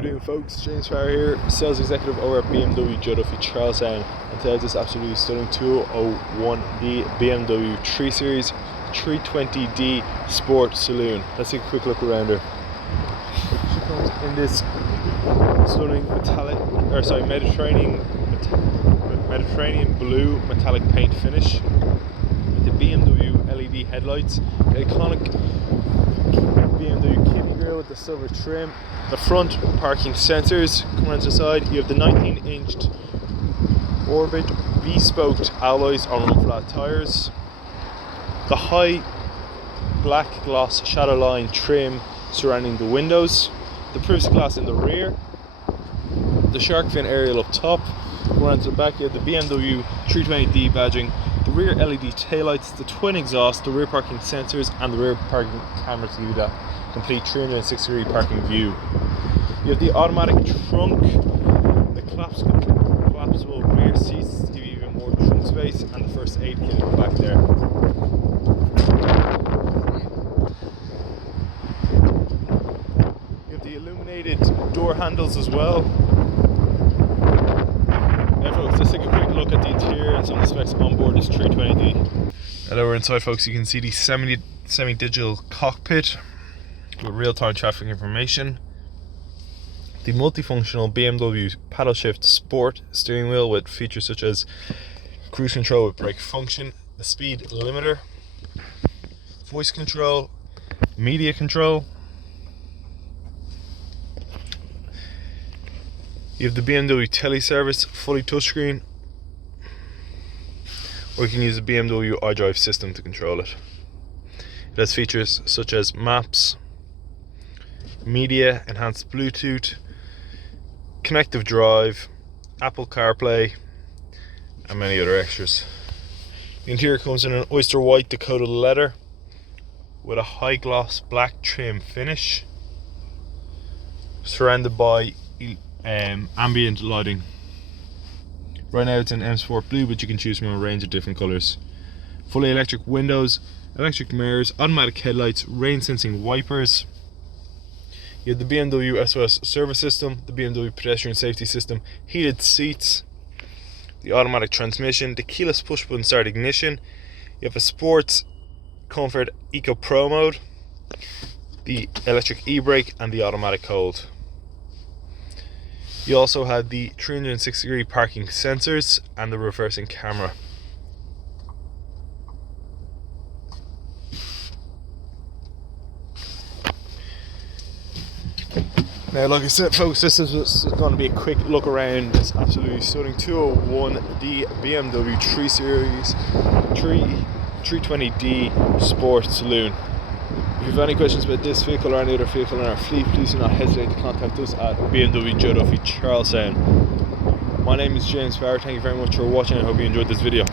we doing, folks? James Farrer here, sales executive over at BMW Joe Duffy Charlestown, and today this absolutely stunning 201D BMW 3 Series 320D Sport Saloon. Let's take a quick look around her. She comes in this stunning Mediterranean blue metallic paint finish with the BMW LED headlights, the iconic BMW kitty grille with the silver trim, the front parking sensors. Come around to the side, you have the 19-inch Orbit V-spoked alloys on flat tyres, the high black gloss shadow line trim surrounding the windows, the privacy glass in the rear, the shark fin aerial up top. Come around to the back, you have the BMW 320D badging, the rear LED taillights, the twin exhaust, the rear parking sensors, and the rear parking camera to give you that complete 360-degree parking view. You have the automatic trunk, the collapsible rear seats to give you even more trunk space, and the first aid kit in the back there. You have the illuminated door handles as well. Now folks, let's take a quick look at the interior and some of the specs on board this 320D. Now we're inside, folks, you can see the semi-digital cockpit with real-time traffic information, the multifunctional BMW paddle shift sport steering wheel with features such as cruise control with brake function, the speed limiter, voice control, media control. You have the BMW teleservice, fully touchscreen, or you can use the BMW iDrive system to control it. It has features such as maps, media, enhanced Bluetooth, connective drive, Apple CarPlay, and many other extras. The interior comes in an oyster white Dakota leather with a high gloss black trim finish, surrounded by ambient lighting. Right now it's in M Sport Blue, but you can choose from a range of different colours. Fully electric windows, electric mirrors, automatic headlights, rain sensing wipers. You have the BMW SOS service system, the BMW pedestrian safety system, heated seats, the automatic transmission, the keyless push button start ignition. You have a sports comfort Eco Pro mode, the electric e-brake, and the automatic hold. You also have the 360-degree parking sensors and the reversing camera. Now, like I said, folks, this is just going to be a quick look around this absolutely stunning 201D BMW 3 Series 320D Sport Saloon. If you have any questions about this vehicle or any other vehicle in our fleet, please do not hesitate to contact us at BMW Joe Duffy Charlestown. My name is James Farrer. Thank you very much for watching. I hope you enjoyed this video.